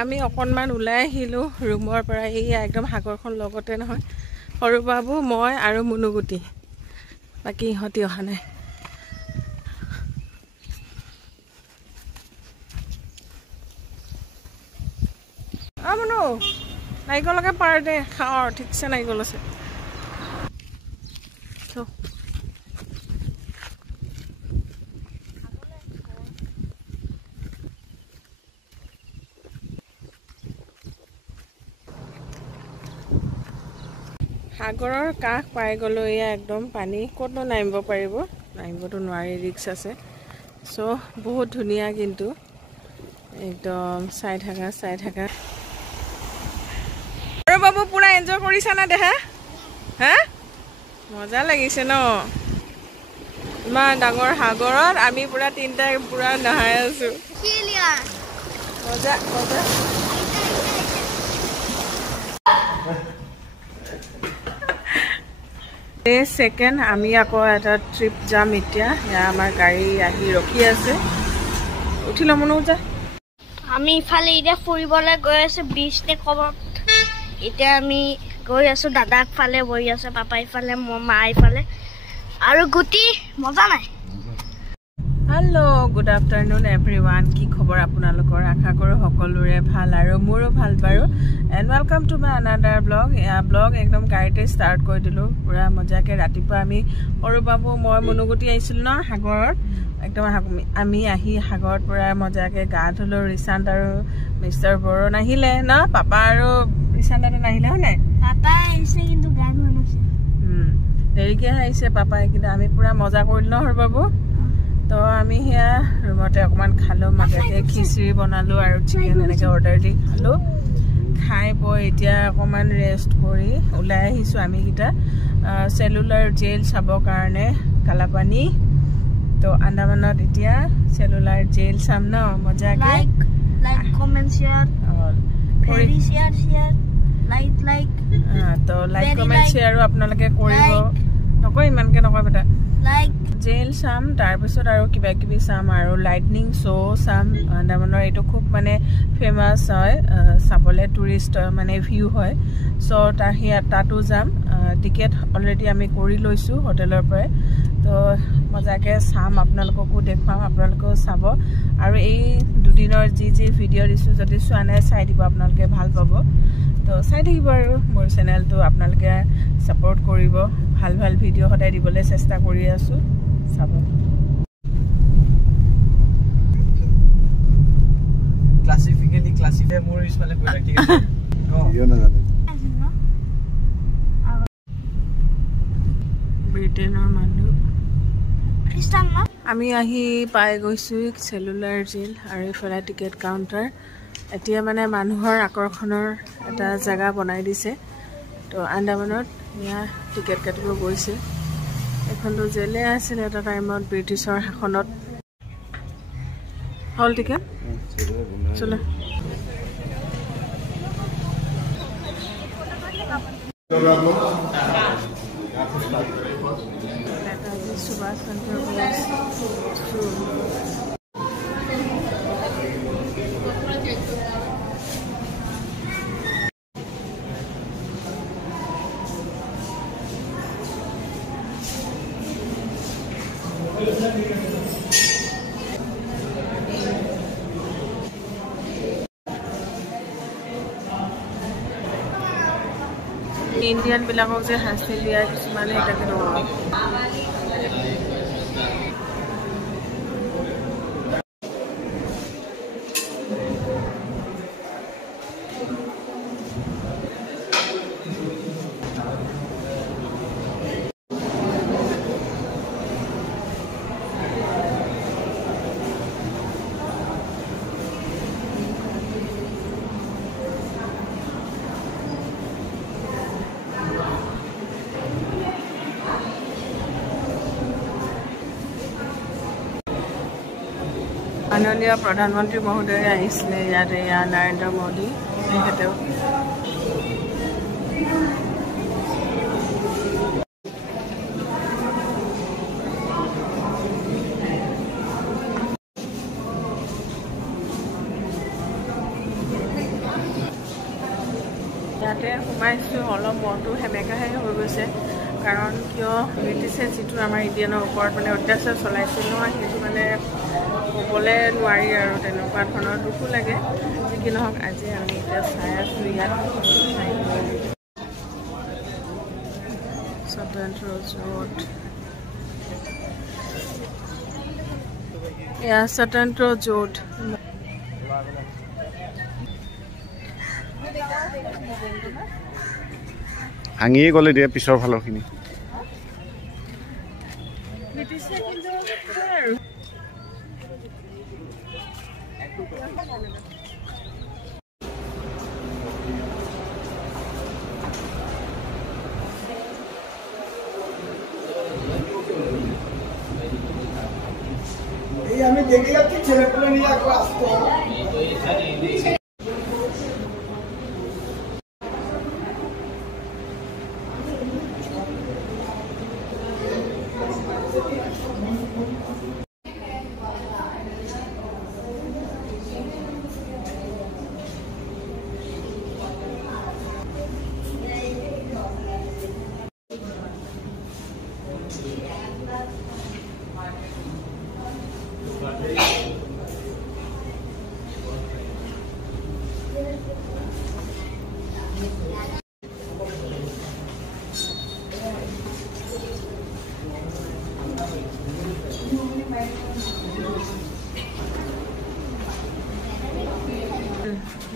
আমি অকণমান ওলাই আহিলোঁ ৰুমৰ পৰা। এইয়া একদম সাগৰখন লগতে নহয়। সৰু বাবু, মই আৰু মুনুগুটি, বাকী ইহঁতি অহা নাই। মুনু, নাৰিকলকে পাৰ দে, খাওঁ ঠিকছে নাৰিকল আছে। সাগৰৰ কাষ পাই গ'লোঁ। এয়া একদম পানী, ক'তনো নামিব পাৰিব, নামিবতো নোৱাৰি, ৰিক্স আছে। চ' বহুত ধুনীয়া, কিন্তু একদম চাই থাকা। আৰু বাবু পুৰা এনজয় কৰিছা না দেহা? হা, মজা লাগিছে ন? ইমান ডাঙৰ সাগৰত আমি পুৰা তিনিটাই পুৰা নহাই আছো। মজা মজা। সেকেন্ড আমি আকৌ এটা ট্ৰিপ যাম এতিয়া। আমাৰ গাড়ী আহি ৰখি আছে, উঠি ল'ম যা। আমি ইফালে এতিয়া ফুৰিবলৈ গৈ আছো বিচ নে ক'ৰবাত। এতিয়া আমি গৈ আছো, দাদাক ফালে বহি আছে, পাপা ইফালে, মোৰ মা ইফালে, আৰু গুটি মজা নাই। Hello', good afternoon everyone. কি খবৰ আপোনালোকৰ? আশা কৰোঁ সকলোৰে ভাল, আৰু মোৰো ভাল বাৰু। And welcome to my another blog. Blog একদম গাড়ীতে ষ্টাৰ্ট কৰি দিলোঁ পুৰা মজাকৈ। ৰাতিপুৱা আমি সৰু বাবু, মই, মুনুগুটি আহিছিলোঁ ন সাগৰত। একদম আমি আহি সাগৰত পুৰা মজাকৈ গা ধুলোঁ। ৰিচান্ত আৰু মিষ্টাৰ বৰুণ আহিলে ন, পাপা আৰু ৰিচান্তটো নাহিলে হয় নাই? পাপাই আহিছে কিন্তু গা ধোৱা নাছিল, দেৰিকৈ আহিছে পাপাই, কিন্তু আমি পুৰা মজা কৰিলোঁ ন সৰু বাবু। তো আমি সেয়া ৰুমতে অকণমান খালোঁ, মজাকৈ খিচিৰি বনালোঁ আৰু চিকেন এনেকৈ অৰ্ডাৰ দি খালোঁ। খাই বৈ এতিয়া অকণমান ৰেষ্ট কৰি ওলাই আহিছোঁ আমিকেইটা চেলুলাৰ জেল চাবৰ কাৰণে, কালাপানী। তো আন্দামানত এতিয়া চেলুলাৰ জেল চাম ন মজাকৈ। তো লাইক কমেণ্ট শ্বেয়াৰো আপোনালোকে কৰিব। নকয়, ইমানকৈ নকয় বেটা। জেল চাম, তাৰপিছত আৰু কিবা কিবি চাম, আৰু লাইটনিং শ্ব' চাম। আন্দামানৰ এইটো খুব মানে ফেমাছ হয়, চাবলৈ টুৰিষ্ট মানে ভিউ হয়। চ' তাতো যাম। টিকেট অলৰেডি আমি কৰি লৈছোঁ হোটেলৰ পৰাই। তো মজাকৈ চাম, আপোনালোককো দেখুৱাম, আপোনালোকেও চাব। আৰু এই দুদিনৰ যি ভিডিঅ' দিছোঁ, যদি চোৱা নাই চাই দিব, আপোনালোকে ভাল পাব। তো চাই থাকিব আৰু মোৰ চেনেলটো আপোনালোকে ছাপোৰ্ট কৰিব। ভাল ভাল ভিডিঅ' সদায় দিবলৈ চেষ্টা কৰি আছোঁ, চাব। ক্লাছিফিকেলি ক্লাছিফাই মোৰ ইছফালে গৈ ৰাখি আছে ইও নাজানে। ব্ৰিটেইনৰ মানুহ আমি আহি পাই গৈছোঁ চেলুলাৰ জেল, আৰু ইফালে টিকেট কাউণ্টাৰ। এতিয়া মানে মানুহৰ আকৰ্ষণৰ এটা জেগা বনাই দিছে। তো আন্দামানত এয়া টিকেট কাটিব গৈছে। এখনতো জেলে আছিলে এটা টাইমত, ব্ৰিটিছৰ শাসনত। হল টিকেট চলো। সুভাষ চন্দ্ৰ বোস। ইণ্ডিয়ান বিলাকক যে হাঁচি দিয়া কিছুমানে এটাকে নহয়। মাননীয় প্ৰধানমন্ত্ৰী মহোদয় আহিছিলে ইয়াতে, নৰেন্দ্ৰ মোদী তেখেতেও। ইয়াতে সোমাইছোঁ অলপ মনটো সেমেকাহে হৈ গৈছে কাৰণ কিয় ব্ৰিটিছে যিটো আমাৰ ইণ্ডিয়ানৰ ওপৰত মানে অত্যাচাৰ চলাইছিল নহয় সেইটো মানে ক'বলৈ নোৱাৰি আৰু তেনেকুৱা ধৰণৰ দুখো লাগে যি কি নহওক আজি আমি এতিয়া চাই আছোঁ ইয়াত স্বতন্ত্ৰ যুঁজ এয়া স্বতন্ত্ৰ যুঁজ ভাঙিয়ে গ'লে দিয়া পিছৰ ফালৰখিনি আমি দেখে যাচ্ছি ছেলেপুলে নিয়ে একবাৰ আসতো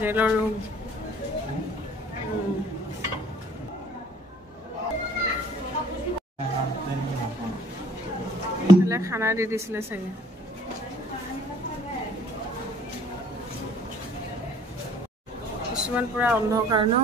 জেলৰ ৰুম খানা দি দিছিলে চাগে কিছুমান পুৰা অন্ধকাৰ ন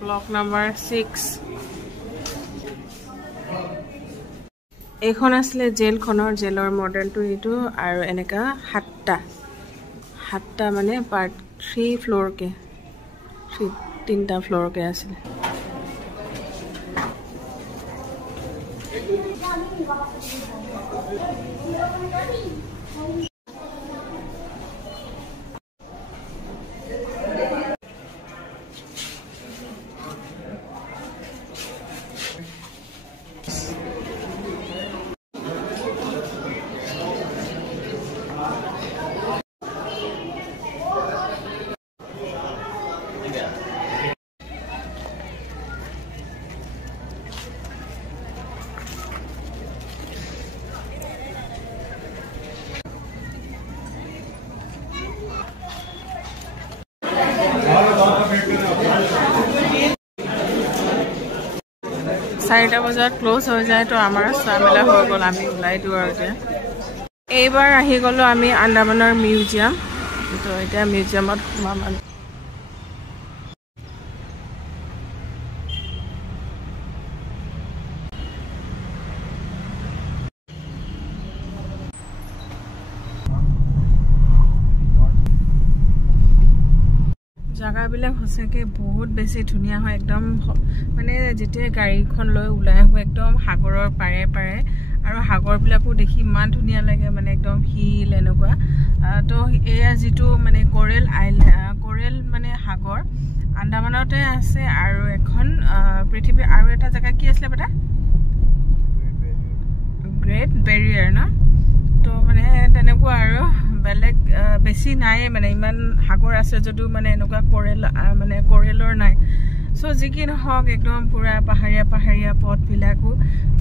ব্লক নাম্বাৰ 6 এইখন আছিলে জেলখনৰ জেলৰ মডেলটো এইটো আৰু এনেকা 7টা মানে পাৰ্ট 3 ফ্ল'ৰকে 3টা ফ্ল'ৰকে আছিলে চাৰিটা বজাত ক্লোজ হৈ যায় তো আমাৰ চোৱা মেলা হৈ গ'ল আমি ওলাই দিওঁ আৰু এতিয়া এইবাৰ আহি গ'লোঁ আমি আন্দামানৰ মিউজিয়াম তো এতিয়া মিউজিয়ামত সোমাম জাগাবিলাক সঁচাকৈ বহুত বেছি ধুনীয়া হয় একদম মানে যেতিয়া গাড়ীখন লৈ ওলাই আহোঁ একদম সাগৰৰ পাৰে পাৰে আৰু সাগৰবিলাকো দেখি ইমান ধুনীয়া লাগে মানে একদম শিল এনেকুৱা তো এয়া যিটো মানে কোৰেল মানে সাগৰ আন্দামানতে আছে আৰু এখন পৃথিৱীৰ আৰু এটা জেগা কি আছিলে বেটা গ্ৰেট বেৰিয়াৰ ন তো মানে তেনেকুৱা আৰু বেলেগ বেছি নাই মানে ইমান সাগৰ আছে যদিও মানে এনেকুৱা কোৰেলৰ নাই সো যি কি নহওক একদম পুৰা পাহাৰীয়া পথবিলাকো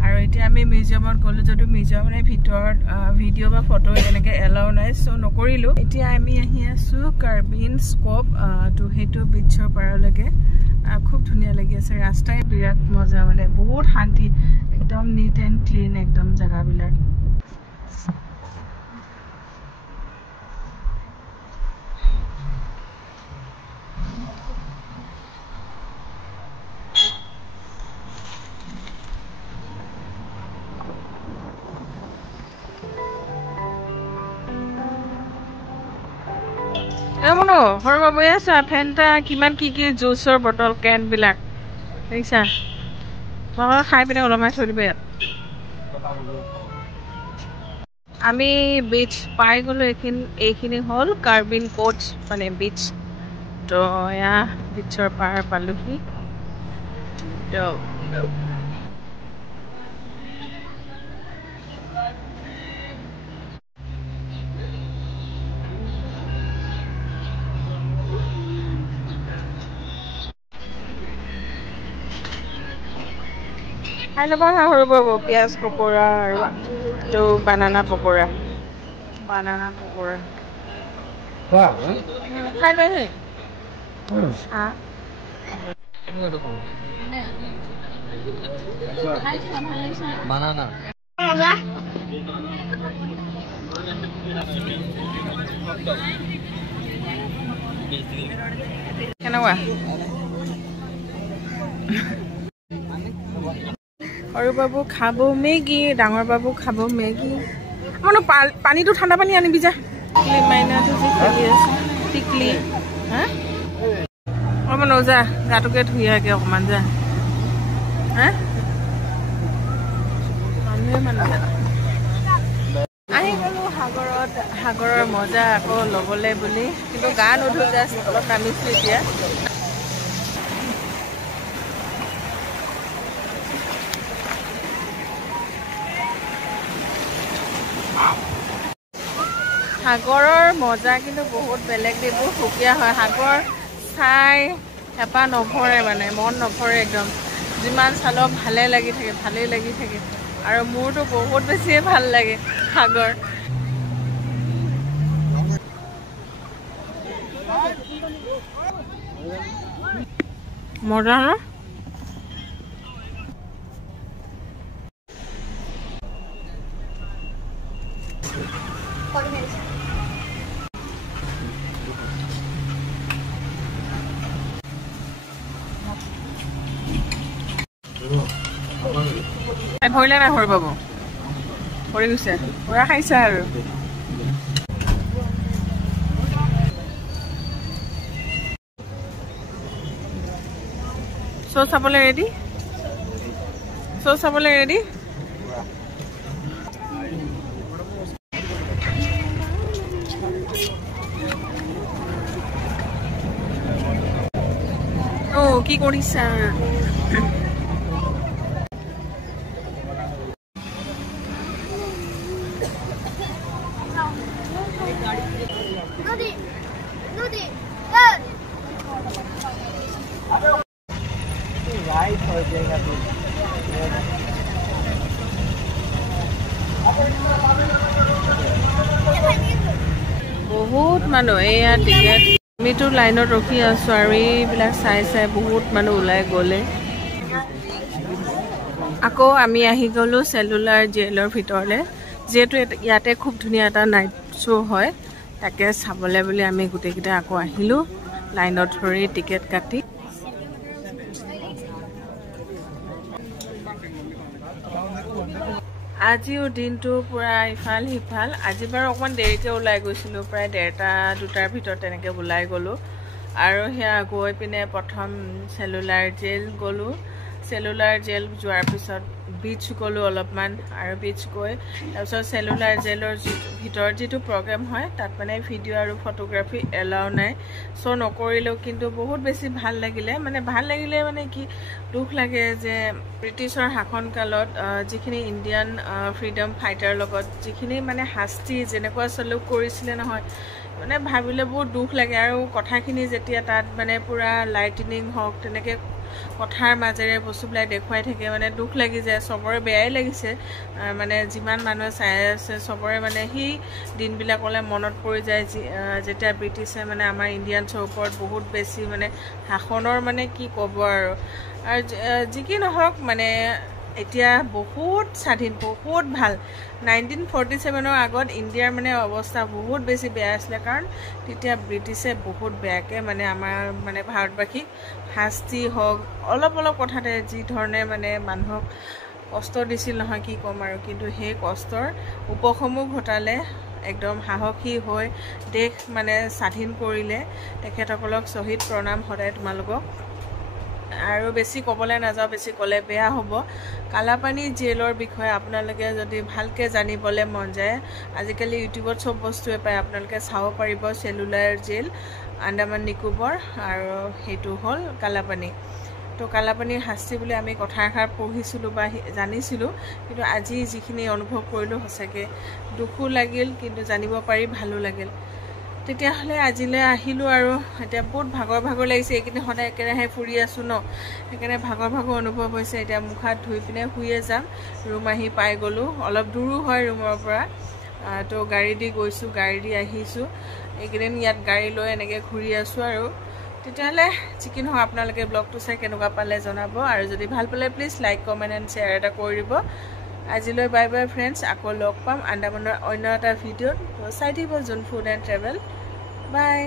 আৰু এতিয়া আমি মিউজিয়ামত গ'লোঁ যদিও মিউজিয়ামৰ ভিতৰত ভিডিঅ' বা ফটো এনেকৈ এলাউ নাই সো নকৰিলোঁ এতিয়া আমি আহি আছোঁ কাৰ্বিন স্কপ তো সেইটো বিচৰ পাৰলৈকে খুব ধুনীয়া লাগি আছে ৰাস্তাই বিৰাট মজা মানে বহুত শান্তি একদম নিট এণ্ড ক্লিন একদম জেগাবিলাক মনো সৰু বাবু আছা ফেণ্টা কিমান কি জুচৰ বটল কেনবিলাক দেখিছা তোমালোকে খাই পিনে ওলমাই থৈ দিব ইয়াত আমি বিচ পাই গ'লো এইখিনি হ'ল কাৰ্বিন কোচ মানে বিচ তো এয়া বিচৰ পাৰ পালোহি তো খাই ল'বা সৰু পাব পিঁয়াজ পকৰা আৰু তো বানানা পকৰা খাই লৈ বানানা কেনেকুৱা সৰু বাবু খাব মেগী ডাঙৰ বাবু খাব মেগী মানে পানীটো ঠাণ্ডা পানী আনিবি যা মাইনাটো যে খেলি আছে টিকলি হা অকণমান যা গাটোকে ধুই আগে অকণমান যা হা মানুহে মানুহ আহি গ'লো সাগৰৰ মজা আকৌ ল'বলৈ বুলি কিন্তু গা নুধো জাষ্ট অলপ নামিছোঁ এতিয়া সাগৰৰ মজা কিন্তু বহুত বেলেগ দেই বহুত সুকীয়া হয় সাগৰ চাই হেঁপাহ নভৰে মানে মন নভৰে একদম যিমান চালেও ভালেই লাগি থাকে আৰু মোৰতো বহুত বেছিয়ে ভাল লাগে সাগৰ মজা ন ভৰিলে নাই সৰু পাব ভৰি গৈছে পুৰা খাইছে আৰু শ্ব' চাবলৈ ৰেডি অ' কি কৰিছা বহুত মানুহ এয়া টিকেট আমিতো লাইনত ৰখি আছো আৰু এইবিলাক চাই বহুত মানুহ ওলাই গ'লে আকৌ আমি আহি গ'লো চেলুলাৰ জেলৰ ভিতৰলৈ যিহেতু ইয়াতে খুব ধুনীয়া এটা নাইট শ্ব' হয় তাকে চাবলৈ বুলি আমি গোটেইকেইটা আকৌ আহিলোঁ লাইনত ধৰি টিকেট কাটি আজিও দিনটো পুৰা ইফাল সিফাল আজি বাৰু অকণমান দেৰিকৈ ওলাই গৈছিলোঁ প্ৰায় 1:30-2টাৰ ভিতৰত তেনেকৈ ওলাই গ'লোঁ আৰু সেয়া গৈ পিনে প্ৰথম চেলুলাৰ জেল গ'লোঁ চেলুলাৰ জেল যোৱাৰ পিছত বিচ গ'লোঁ অলপমান আৰু বিচ গৈ তাৰপিছত চেলুলাৰ জেলৰ ভিতৰত যিটো প্ৰগ্ৰেম হয় তাত মানে ভিডিঅ' আৰু ফটোগ্ৰাফী এলাও নাই চ' নকৰিলেও কিন্তু বহুত বেছি ভাল লাগিলে মানে কি দুখ লাগে যে ব্ৰিটিছৰ শাসনকালত যিখিনি ইণ্ডিয়ান ফ্ৰীডম ফাইটাৰ লগত যিখিনি মানে শাস্তি যেনেকুৱা চলুক কৰিছিলে নহয় মানে ভাবিলে বহুত দুখ লাগে আৰু কথাখিনি যেতিয়া তাত মানে পুৰা লাইটনিং হওক তেনেকৈ কথাৰ মাজেৰে বস্তুবিলাক দেখুৱাই থাকে মানে দুখ লাগি যায় চবৰে বেয়াই লাগিছে মানে যিমান মানুহে চাই আছে চবৰে মানে সেই দিনবিলাকলৈ মনত পৰি যায় যেতিয়া ব্ৰিটিছে মানে আমাৰ ইণ্ডিয়ানছৰ ওপৰত বহুত বেছি মানে শাসনৰ মানে কি ক'ব আৰু যি কি নহওক মানে এতিয়া বহুত স্বাধীন বহুত ভাল 1947ৰ আগত ইণ্ডিয়াৰ মানে অৱস্থা বহুত বেছি বেয়া আছিলে কাৰণ তেতিয়া ব্ৰিটিছে বহুত বেয়াকৈ মানে আমাৰ মানে ভাৰতবাসীক শাস্তি হওক অলপ কথাতে যি ধৰণে মানে মানুহক কষ্ট দিছিল নহয় কি ক'ম আৰু কিন্তু সেই কষ্টৰ উপশমো ঘটালে একদম সাহসী হৈ দেশ মানে স্বাধীন কৰিলে তেখেতসকলক শ্বহীদ প্ৰণাম সদায় তোমালোকক আৰু বেছি ক'বলৈ নাযাওঁ, বেছি ক'লে বেয়া হ'ব। কালাপানী জেলৰ বিষয়ে আপোনালোকে যদি ভালকৈ জানিবলৈ মন যায়, আজিকালি ইউটিউবত চব বস্তুৱে পায়, আপোনালোকে চাব পাৰিব। চেলুলাৰ জেল, আন্দামান নিকোবৰ, আৰু সেইটো হ'ল কালাপানী। তো কালাপানীৰ শাস্তি বুলি আমি কথা এষাৰ পঢ়িছিলোঁ বা জানিছিলোঁ, কিন্তু আজি যিখিনি অনুভৱ কৰিলোঁ সঁচাকৈ দুখো লাগিল, কিন্তু জানিব পাৰি ভালো লাগিল। তেতিয়াহ'লে আজিলৈ আহিলোঁ আৰু এতিয়া বহুত ভাগৰ লাগিছে। এইকেইদিন সদায় একেৰাহে ফুৰি আছোঁ ন, সেইকাৰণে ভাগৰ অনুভৱ হৈছে। এতিয়া মুখ হাত ধুই পিনে শুয়ে যাম। ৰুম আহি পাই গ'লোঁ, অলপ দূৰো হয় ৰুমৰ পৰা। তো গাড়ী দি গৈছোঁ, গাড়ী দি আহিছোঁ। এইকেইদিন ইয়াত গাড়ী লৈ এনেকৈ ঘূৰি আছোঁ আৰু। তেতিয়াহ'লে যি কি নহওক আপোনালোকে ব্লগটো চাই কেনেকুৱা পালে জনাব, আৰু যদি ভাল পালে please like, comment and share এটা কৰি দিব। আজিলৈ বাই বাই ফ্ৰেণ্ডছ, আকৌ লগ পাম আন্দামানৰ অন্য এটা ভিডিঅ'ত। তো চাই থাকিব জোন ফুড এণ্ড ট্ৰেভেল। বাই।